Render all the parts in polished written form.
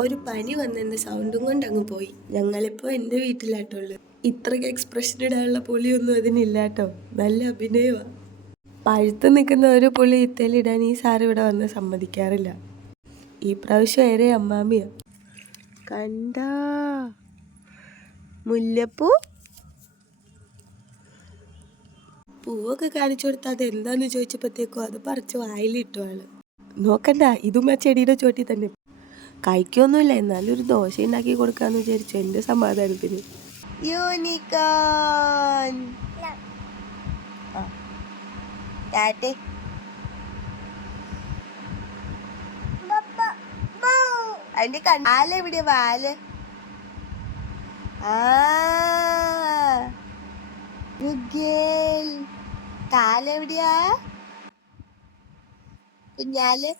ഒരു പനി വന്നെൻ്റെ സൗണ്ടും കൊണ്ട് അങ്ങ് പോയി. ഞങ്ങളിപ്പോൾ എൻ്റെ വീട്ടിലായിട്ടുള്ളത്. ഇത്രയ്ക്ക് എക്സ്പ്രഷൻ ഇടാനുള്ള പുളിയൊന്നും അതിനില്ലാട്ടോ. നല്ല അഭിനയമാണ്. പഴുത്ത് നിൽക്കുന്ന ഒരു പുളി ഇത്തേലിടാൻ ഈ സാറ് ഇവിടെ വന്ന് സമ്മതിക്കാറില്ല. ഈ പ്രാവശ്യം ഏറെ അമ്മാമിയാണ്. കണ്ടാ മുല്ലപ്പൂ പൂവൊക്കെ കാണിച്ചു കൊടുത്താൽ അത് എന്താന്ന് ചോദിച്ചപ്പോഴത്തേക്കും അത് പറിച്ച് വായിലിട്ടു ആള്. നോക്കണ്ട, ഇതും ആ ചെടിയുടെ ചോട്ടി തന്നെ. കഴിക്കൊന്നുമില്ല, എന്നാലും ഒരു ദോശ ഉണ്ടാക്കി കൊടുക്കാന്ന് വിചാരിച്ചു എൻ്റെ സമാധാനത്തിന്. യൂണിക്കോൺ അതിന്റെ കാലെവിടെയാ? വാല് കാലെവിടെയാ കുഞ്ഞാല്?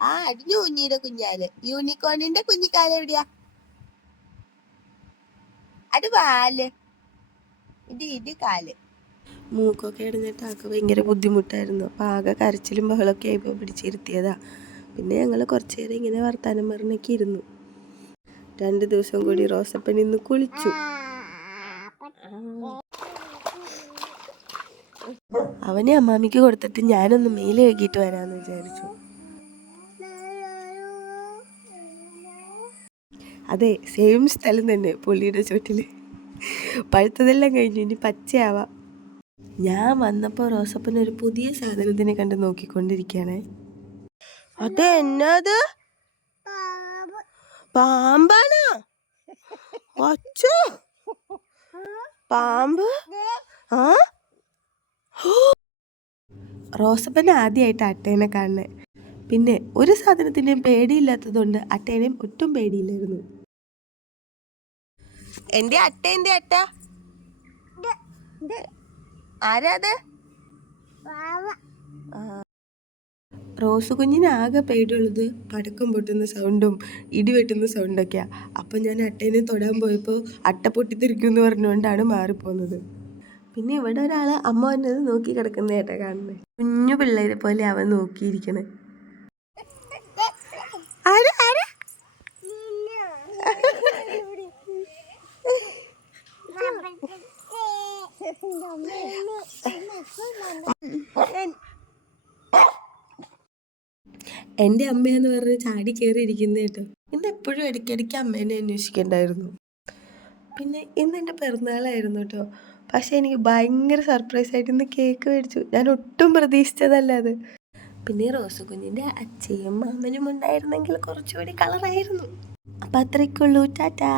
അത് യൂനിയുടെ കുഞ്ഞാല്. യൂണിക്കോണിന്റെ കുഞ്ഞിക്കാലെവിടെയാ? അത് വാല്. ഇത് കാല്. മൂക്കൊക്കെ ഇടഞ്ഞിട്ട് ആൾക്ക് ഭയങ്കര ബുദ്ധിമുട്ടായിരുന്നു. അപ്പം ആകെ കരച്ചിലും ബഹളമൊക്കെ ആയപ്പോൾ പിടിച്ചിരുത്തിയതാ. പിന്നെ ഞങ്ങൾ കുറച്ച് നേരം ഇങ്ങനെ വർത്താനം പറഞ്ഞൊക്കെ ഇരുന്നു. 2 ദിവസം കൂടി റോസപ്പൻ ഇന്ന് കുളിച്ചു. അവനെ അമ്മാമിക്ക് കൊടുത്തിട്ട് ഞാനൊന്ന് മേലെ കഴുകിയിട്ട് വരാമെന്ന് വിചാരിച്ചു. അതെ, സെയിം സ്ഥലം തന്നെ, പുള്ളിയുടെ ചുവട്ടിൽ. പഴുത്തതെല്ലാം കഴിഞ്ഞു, ഇനി പച്ചയാവാം. ഞാൻ വന്നപ്പോൾ റോസപ്പൻ ഒരു പുതിയ സാധനത്തിനെ കണ്ട് നോക്കിക്കൊണ്ടിരിക്കുകയാണേ. അതെന്നത്? പാമ്പാണോ? അച്ഛോ, പാമ്പ്? ആ, റോസപ്പൻ ആദ്യമായിട്ട് അട്ടേനെ കാണുന്നത്. പിന്നെ ഒരു സാധനത്തിൻ്റെയും പേടിയില്ലാത്തതുകൊണ്ട് അട്ടേനെയും ഒട്ടും പേടിയില്ലായിരുന്നു. എൻ്റെ അട്ട ആരാത്? റോസ് കുഞ്ഞിന് ആകെ പേടിയുള്ളത് പടക്കം പൊട്ടുന്ന സൗണ്ടും ഇടിവെട്ടുന്ന സൗണ്ടൊക്കെയാണ്. അപ്പം ഞാൻ അട്ടേനെ തൊടാൻ പോയപ്പോൾ അട്ട പൊട്ടിത്തെറിക്കും എന്ന് പറഞ്ഞുകൊണ്ടാണ് മാറിപ്പോകുന്നത്. പിന്നെ ഇവിടെ ഒരാൾ അമ്മ വന്നത് നോക്കി കിടക്കുന്നതായിട്ടാണ് കാണുന്നത്. കുഞ്ഞു പിള്ളേരെ പോലെ അവൻ നോക്കിയിരിക്കണേ. എൻ്റെ അമ്മയെന്ന് പറഞ്ഞ് ചാടി കയറി ഇരിക്കുന്ന കേട്ടോ. ഇന്ന് എപ്പോഴും ഇടയ്ക്കിടയ്ക്ക് അമ്മേനെ അന്വേഷിക്കണ്ടായിരുന്നു. പിന്നെ ഇന്ന് എൻ്റെ പിറന്നാളായിരുന്നു കേട്ടോ. പക്ഷേ എനിക്ക് ഭയങ്കര സർപ്രൈസായിട്ട് ഇന്ന് കേക്ക് മേടിച്ചു. ഞാൻ ഒട്ടും പ്രതീക്ഷിച്ചതല്ല അത്. പിന്നെ റോസ് കുഞ്ഞിൻ്റെ അച്ഛയും മാമനും ഉണ്ടായിരുന്നെങ്കിൽ കുറച്ചുകൂടി കളറായിരുന്നു. അപ്പം അത്രയ്ക്കുള്ളൂ. ടാറ്റാ.